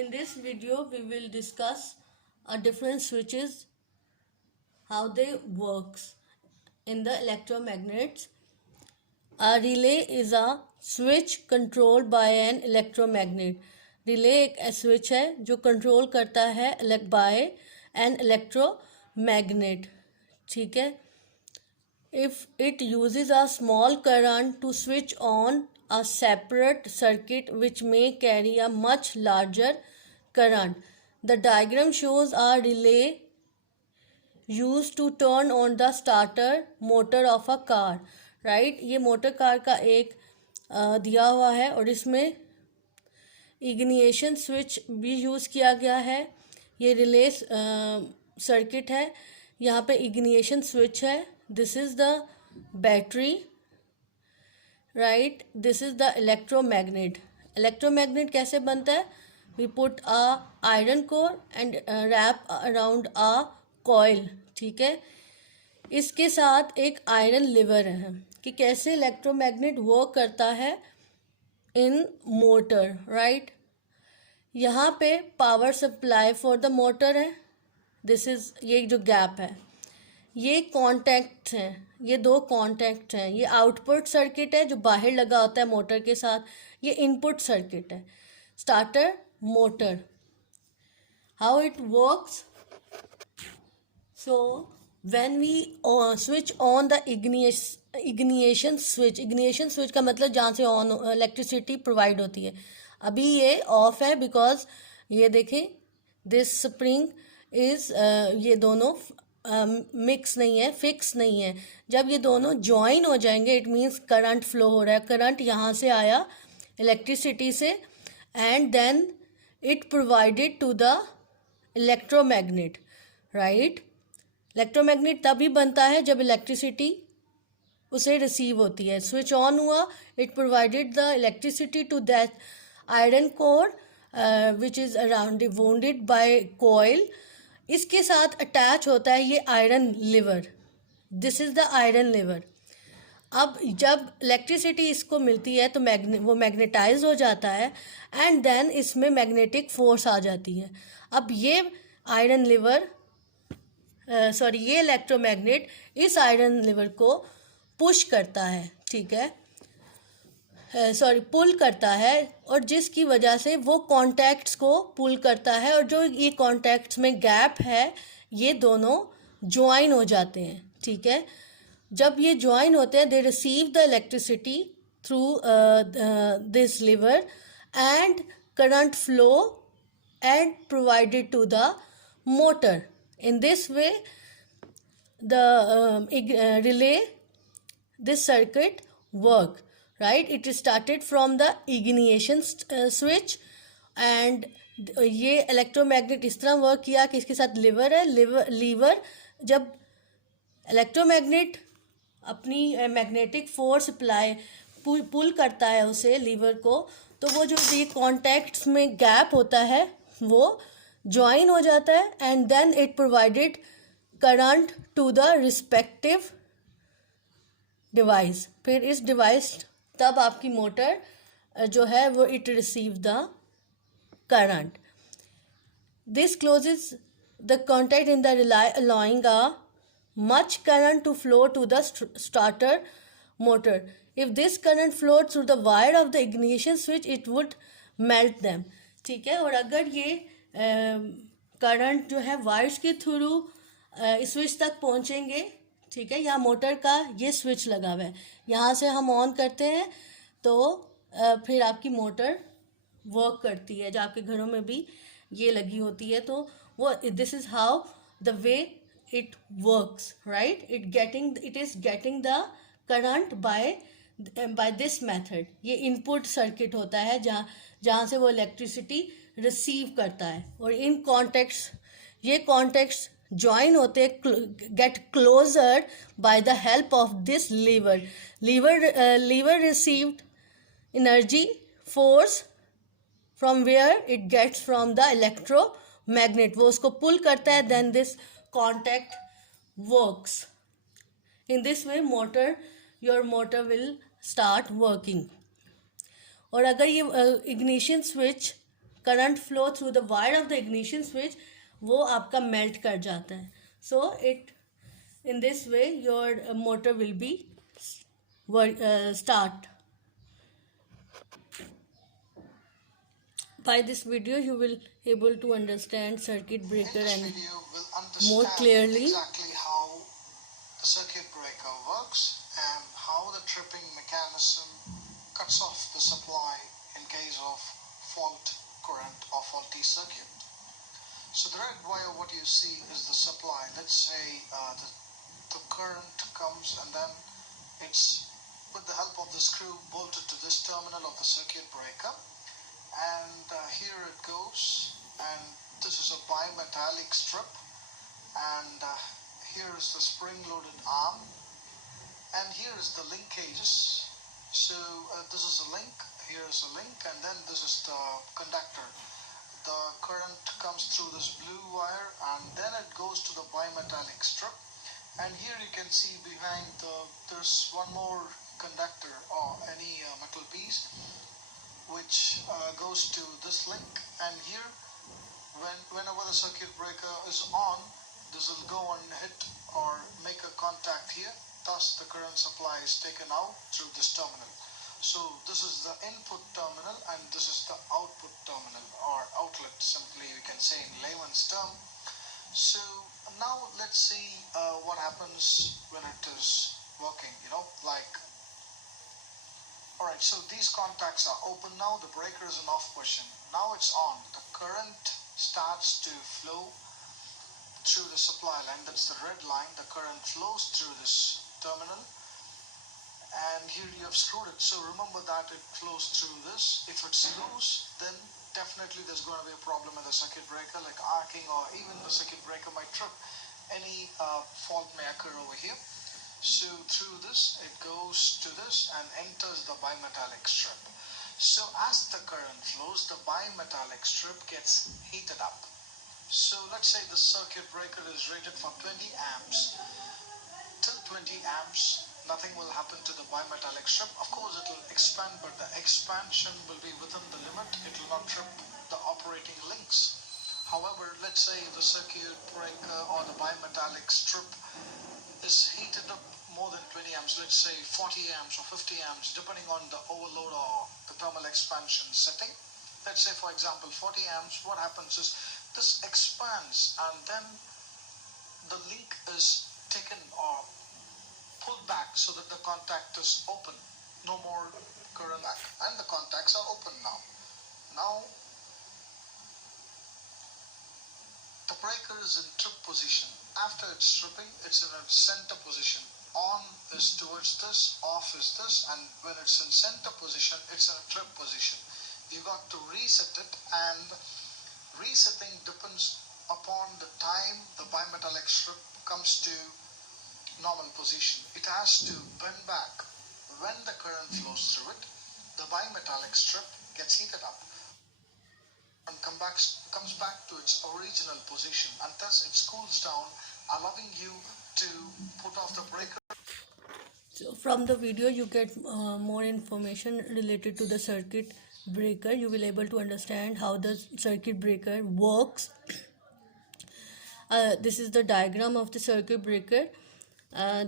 In this video, we will discuss different switches, how they works in the electromagnets. A relay is a switch controlled by an electromagnet. Relay एक switch है जो control करता है bye N electromagnet. ठीक है. If it uses a small current to switch on a separate circuit which may carry a much larger current. The diagram shows a relay used to turn on the starter motor of a car. Right? ये motor car का एक दिया हुआ है और इसमें ignition switch भी use किया गया है. ये रिले सर्किट है. यहाँ पे इग्निशन स्विच है. This is the battery. Right. This is the electromagnet. Electromagnet कैसे बनता है? We put a iron core and wrap around a coil. ठीक है. इसके साथ एक आयरन लिवर है कि कैसे इलेक्ट्रोमैग्नेट वर्क करता है इन मोटर. राइट. यहाँ पे power supply for the motor है. दिस इज़ ये जो गैप है ये कॉन्टैक्ट हैं. ये दो कॉन्टैक्ट हैं. ये आउटपुट सर्किट है जो बाहर लगा होता है मोटर के साथ. ये इनपुट सर्किट है. Starter motor. How it works. So when we switch on the ignition switch का मतलब जहाँ से ऑन इलेक्ट्रिसिटी प्रोवाइड होती है. अभी ये ऑफ है बिकॉज ये देखें दिस स्प्रिंग इज़ ये दोनों मिक्स नहीं है, फिक्स नहीं है. जब ये दोनों ज्वाइन हो जाएंगे इट मीन्स करंट फ्लो हो रहा है. करंट यहाँ से आया इलेक्ट्रिसिटी से and then it provided to the electromagnet. Right. Electromagnet तभी बनता है जब इलेक्ट्रिसिटी उसे रिसीव होती है. स्विच ऑन हुआ, it provided the electricity to that iron core which is around wounded by coil. इसके साथ अटैच होता है ये iron lever. This is the iron lever. अब जब इलेक्ट्रिसिटी इसको मिलती है तो वो मैग्नेटाइज हो जाता है एंड देन इसमें मैग्नेटिक फोर्स आ जाती है. अब ये आयरन लिवर ये इलेक्ट्रोमैग्नेट इस आयरन लिवर को पुश करता है. ठीक है. पुल करता है और जिसकी वजह से वो कॉन्टैक्ट्स को पुल करता है और जो ये कॉन्टैक्ट्स में गैप है ये दोनों ज्वाइन हो जाते हैं. ठीक है. जब ये ज्वाइन होते हैं they receive the electricity through this lever and current flow and provided to the motor. In this way the relay this circuit work. Right. It started from the ignition switch and ये electromagnet इस तरह work किया कि इसके साथ liver है. Liver जब electromagnet अपनी मैग्नेटिक फोर्स अप्लाई पुल करता है उसे लीवर को तो वो जो ये कॉन्टैक्ट्स में गैप होता है वो ज्वाइन हो जाता है and then it provided current to the respective device. फिर इस डिवाइस तब आपकी मोटर जो है वो it receive the current. This closes the contact in the relay allowing a much current to flow to the starter motor. If this current flowed through the wire of the ignition switch it would melt them. ठीक है. और अगर ये current जो है wires के through switch तक पहुंचेंगे. ठीक है. यहाँ मोटर का ये स्विच लगा हुआ है. यहाँ से हम ऑन करते हैं तो फिर आपकी मोटर वर्क करती है. जो आपके घरों में भी ये लगी होती है तो वो this is how the way it works. Right. It is getting the current by this method. ये input circuit होता है जहाँ से वो इलेक्ट्रिसिटी रिसीव करता है. और इन कॉन्टैक्ट्स ये कॉन्टैक्ट्स ज्वाइन होते get closer by the help of this lever received energy force from where it gets from the electromagnet. वो उसको पुल करता है then this contact works. In this way your motor will start working. और अगर ये ignition switch current flow through the wire of the ignition switch, वो आपका melt कर जाता है. So it in this way your motor will be start. By this video you will able to understand circuit breaker and more clearly exactly how the circuit breaker works and how the tripping mechanism cuts off the supply in case of fault current or faulty circuit. So the red wire, what you see is the supply. Let's say the current comes and then it's with the help of the screw bolted to this terminal of the circuit breaker, and here it goes, and this is a bimetallic strip, and here is the spring loaded arm, and here is the linkages. So this is a link, here is a link, and then this is the conductor. The current comes through this blue wire and then it goes to the bimetallic strip, and here you can see behind there's one more conductor or any metal piece which goes to this link, and here whenever the circuit breaker is on, this will go and hit or make a contact here, thus the current supply is taken out through this terminal. So this is the input terminal and this is the output terminal or outlet, simply we can say in layman's term. So now let's see what happens when it is working, like, alright, so these contacts are open now, the breaker is in off position, now it's on, the current starts to flow through the supply line, that's the red line, the current flows through this terminal, and here you have screwed it, so remember that it flows through this. If it's loose, then definitely there's going to be a problem in the circuit breaker, like arcing, or even the circuit breaker might trip. Any fault may occur over here. So through this, it goes to this and enters the bimetallic strip. So as the current flows, the bimetallic strip gets heated up. So let's say the circuit breaker is rated for 20 amps. Till 20 amps, nothing will happen to the bimetallic strip. Of course, it will expand, but the expansion will be within the limit. It will not trip the operating links. However, let's say the circuit breaker or the bimetallic strip is heated up more than 20 amps, let's say 40 amps or 50 amps, depending on the overload or the thermal expansion setting. Let's say, for example, 40 amps, what happens is this expands and then the link is taken or pulled back so that the contact is open. No more current back, and the contacts are open now. Now the breaker is in trip position. After it's tripping, it's in a center position. On is towards this, off is this, and when it's in center position, it's in a trip position. You got to reset it, and resetting depends upon the time the bimetallic strip comes to normal position. It has to bend back. When the current flows through it, the bimetallic strip gets heated up and comes back to its original position, and thus it cools down, allowing you to put off the breaker. So from the video you get more information related to the circuit breaker. You will able to understand how the circuit breaker works. This is the diagram of the circuit breaker.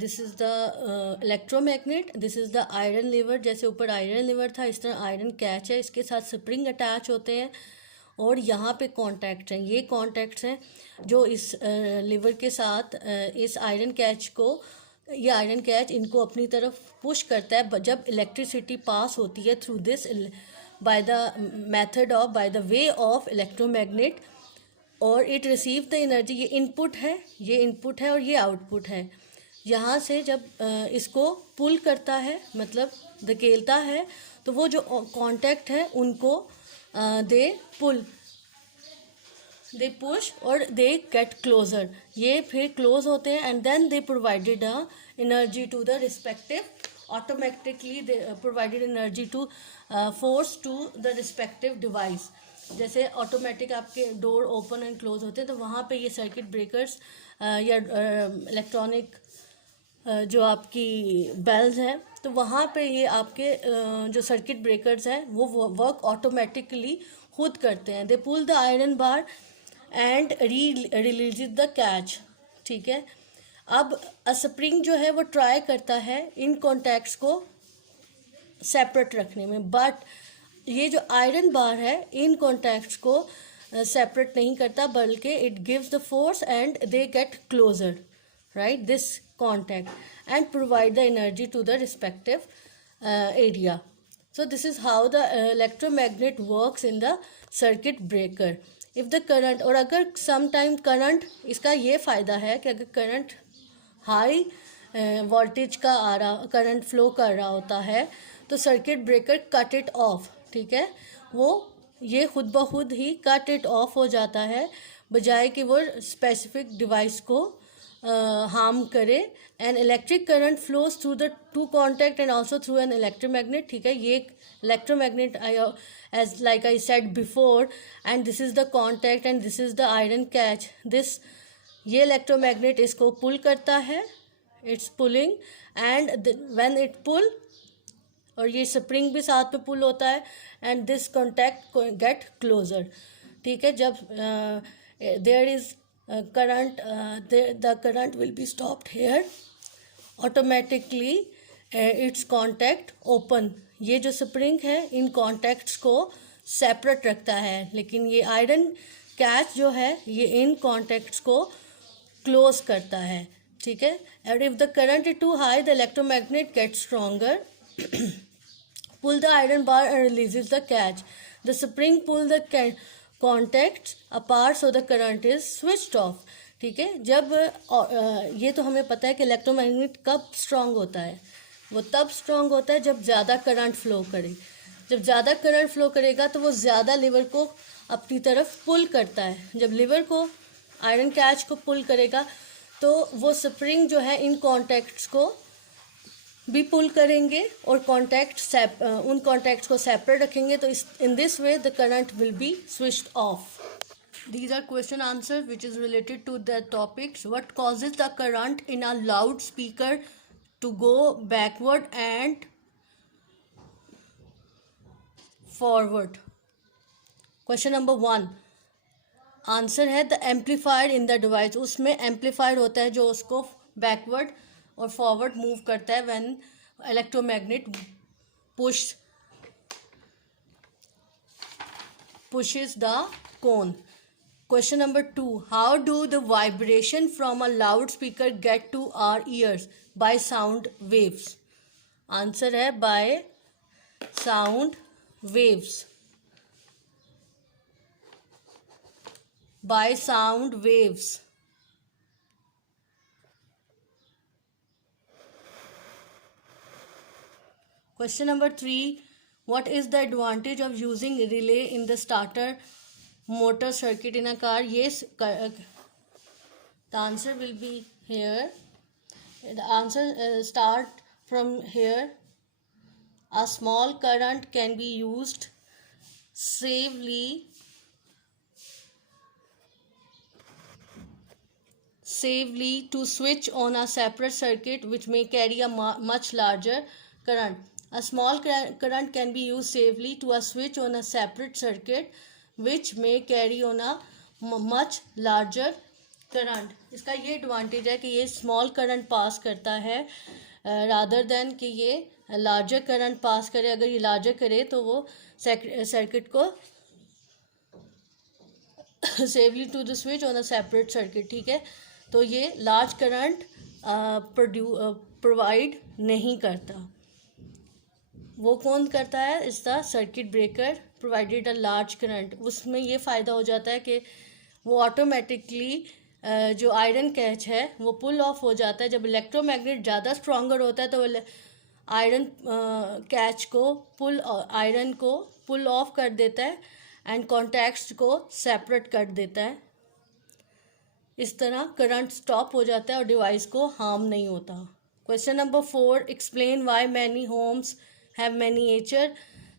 This is the electromagnet, this is the iron lever. जैसे ऊपर iron liver था, इस तरह iron catch है, इसके साथ spring attach होते हैं और यहाँ पे कॉन्टैक्ट्स हैं. ये कॉन्टैक्ट्स हैं जो इस लीवर के साथ इस आयरन कैच को, ये आयरन कैच इनको अपनी तरफ पुश करता है जब इलेक्ट्रिसिटी पास होती है through this by the method of, by the way of electromagnet, और इट रिसीव द एनर्जी. ये इनपुट है, ये इनपुट है और ये आउटपुट है. यहाँ से जब इसको पुल करता है, मतलब धकेलता है, तो वो जो कॉन्टैक्ट है उनको दे पुल, दे पुश और दे गेट क्लोजर. ये फिर क्लोज होते हैं and then they provided energy to the respective, automatically they provided energy to force to the respective device. जैसे ऑटोमेटिक आपके डोर ओपन एंड क्लोज होते हैं, तो वहाँ पे ये सर्किट ब्रेकर्स या इलेक्ट्रॉनिक जो आपकी बेल्स हैं, तो वहाँ पे ये आपके जो सर्किट ब्रेकर्स हैं वो वर्क ऑटोमेटिकली खुद करते हैं. They pull the iron bar and release the catch. ठीक है. अब स्प्रिंग जो है वो ट्राई करता है इन कॉन्टैक्ट्स को सेपरेट रखने में, बट ये जो आयरन बार है इन कॉन्टैक्ट्स को सेपरेट नहीं करता, बल्कि it gives the force and they get closer, right, this contact and provide the energy to the respective area. So this is how the electromagnet works in the circuit breaker. If the current, और अगर sometime current, इसका ये फ़ायदा है कि अगर current high voltage का आ रहा, करंट फ्लो कर रहा होता है, तो circuit breaker cut it of. ठीक है. वो ये खुद ब खुद ही कट इट ऑफ हो जाता है, बजाय कि वो स्पेसिफिक डिवाइस को हार्म करे. And electric current flows through the two contact and also through an electromagnet. ठीक है. ये electromagnet as like I said before, and this is the contact and this is the iron catch. this ये electromagnet इसको pull करता है, it's pulling, and when it pull, और ये spring भी साथ में पुल होता है, and this contact get closer. ठीक है. जब there is current, the current will be stopped here, automatically its contact open. ये जो स्प्रिंग है इन कॉन्टैक्ट्स को सेपरेट रखता है, लेकिन ये आयरन कैच जो है ये इन कॉन्टैक्ट्स को क्लोज करता है. ठीक है. And if the current is too high the electromagnet get stronger, pull the iron bar and releases the catch. The spring pull the contacts apart so the current is switched off. ठीक है. जब ये तो हमें पता है कि electromagnet कब स्ट्रॉन्ग होता है, वो तब स्ट्रॉन्ग होता है जब ज़्यादा करंट फ्लो करे. जब ज़्यादा करंट फ्लो करेगा तो वो ज़्यादा लिवर को अपनी तरफ पुल करता है. जब लिवर को आयरन कैच को पुल करेगा तो वो स्प्रिंग जो है इन कॉन्टैक्ट्स को भी पुल करेंगे और उन कॉन्टैक्ट्स को सेपरेट रखेंगे. तो in this way the current will B switched off. These are question answers which is related to the topics. What causes the current in a loudspeaker to go backward and forward? Question number 1. Answer है the amplifier in the device. उसमें amplifier होता है जो उसको backward और forward move करता है when electromagnet pushes the cone. Question number 2. How do the vibration from a loudspeaker get to our ears? By sound waves. Answer है by sound waves. By sound waves. Question number 3. What is the advantage of using relay in the starter motor circuit in a car? Yes, the answer will be here. The answer start from here. A small current can be used safely to switch on a separate circuit which may carry a much larger current. A small current can be used safely to a switch on a separate circuit which may carry on a much larger current. इसका ये advantage है कि ये small current pass करता है rather than कि ये larger current pass करे. अगर ये लार्जर करे तो वो सर्किट को safely to the switch on a separate circuit. ठीक है. तो ये लार्ज करंट प्रोवाइड नहीं करता. वो कौन करता है? इस the circuit breaker provided a large current. उसमें ये फ़ायदा हो जाता है कि वो ऑटोमेटिकली जो आयरन कैच है वो पुल ऑफ हो जाता है. जब इलेक्ट्रोमैग्नेट ज़्यादा स्ट्रॉन्गर होता है तो आयरन कैच को आयरन को पुल ऑफ कर देता है एंड कॉन्टैक्ट्स को सेपरेट कर देता है. इस तरह करंट स्टॉप हो जाता है और डिवाइस को हार्म नहीं होता. Question number 4. Explain why many homes have miniature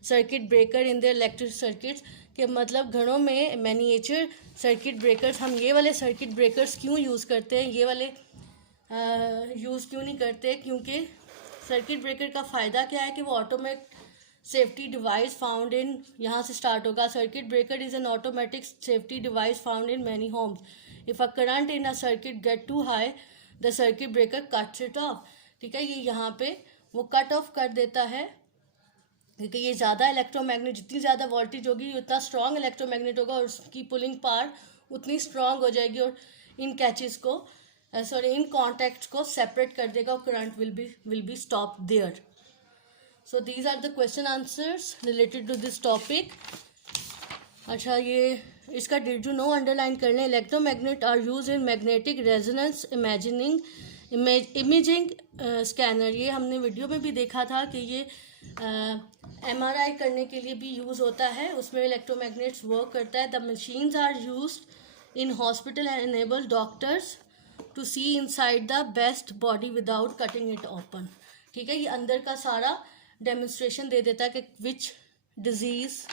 circuit breaker in their electric circuits. के मतलब घरों में मैनिएचर सर्किट ब्रेकर्स, हम ये वाले सर्किट ब्रेकर्स क्यों यूज़ करते हैं, ये वाले यूज़ क्यों नहीं करते? क्योंकि सर्किट ब्रेकर का फ़ायदा क्या है कि वो safety device found in, यहाँ से start होगा. Circuit breaker is an automatic safety device found in many homes. If a current in a circuit get too high, the circuit breaker cuts it off. ठीक है, ये यहाँ पे वो cut off कर देता है क्योंकि ये ज़्यादा इलेक्ट्रोमैग्नेट, जितनी ज़्यादा वोल्टेज होगी उतना स्ट्रॉन्ग इलेक्ट्रोमैग्नेट होगा और उसकी पुलिंग पावर उतनी स्ट्रॉन्ग हो जाएगी और इन कैचेस को इन कॉन्टैक्ट्स को सेपरेट कर देगा और current will be stop there. So these are the question answers related to this topic. अच्छा, ये इसका डिड यू नो अंडरलाइन कर लें. Electromagnet are use in magnetic resonance imaging scanner. ये हमने वीडियो में भी देखा था कि ये MRI करने के लिए भी यूज़ होता है, उसमें इलेक्ट्रोमैग्नेट्स वर्क करता है. The machines are used in hospital and enable doctors to see inside the best body without cutting it open. ठीक है, ये अंदर का सारा डेमोन्स्ट्रेशन दे देता है कि which disease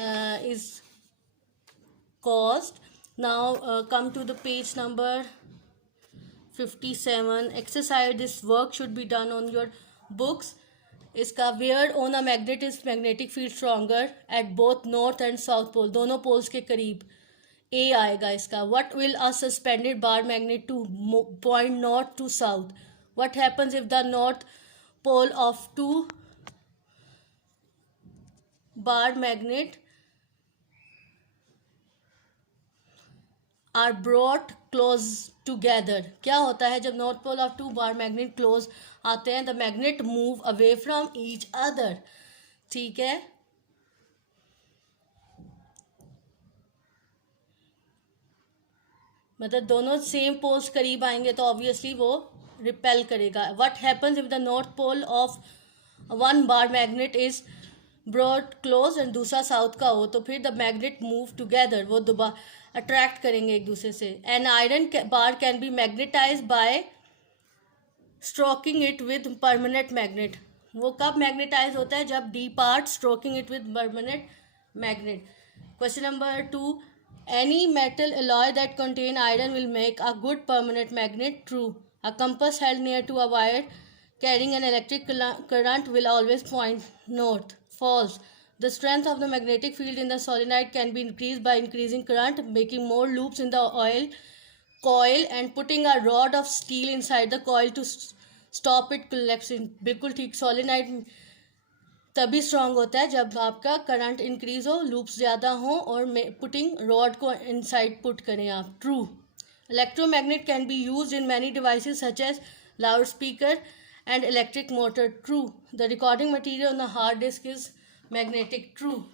is caused. Now come to the page number 57. Exercise. This work should be done on your books. इसका where on a magnet is magnetic field stronger at both north and south pole. दोनों poles के करीब. A आएगा इसका. What will a suspended bar magnet to point north to south? What happens if the north pole of two bar magnet are brought close together? क्या होता है जब north pole of two bar magnet close आते हैं? The magnet move away from each other. ठीक है, मतलब दोनों सेम पोल्स करीब आएंगे तो ऑब्वियसली वो रिपेल करेगा. What happens if the north pole of one bar magnet is brought close and दूसरा साउथ का हो, तो फिर द मैग्नेट मूव टुगेदर, वो दोबारा अट्रैक्ट करेंगे एक दूसरे से. An iron bar can be magnetize by stroking it with permanent magnet. वो कब मैग्नेटाइज होता है? जब the part stroking it with permanent magnet. Question number 2. Any metal alloy that contain iron will make a good permanent magnet. True. A compass held near to a wire carrying an electric current will always point north. False. The strength of the magnetic field in the solenoid can be increased by increasing current, making more loops in the oil coil and putting a rod of steel inside the coil to stop it collapsing. बिल्कुल ठीक. Solenoid तभी strong होता है जब आपका current increase हो, loops ज़्यादा हो और पुटिंग रॉड को इनसाइड पुट करें आप. True. Electromagnet can be used in many devices such as loud speaker and electric motor. True. The recording material on the hard disk is magnetic. True.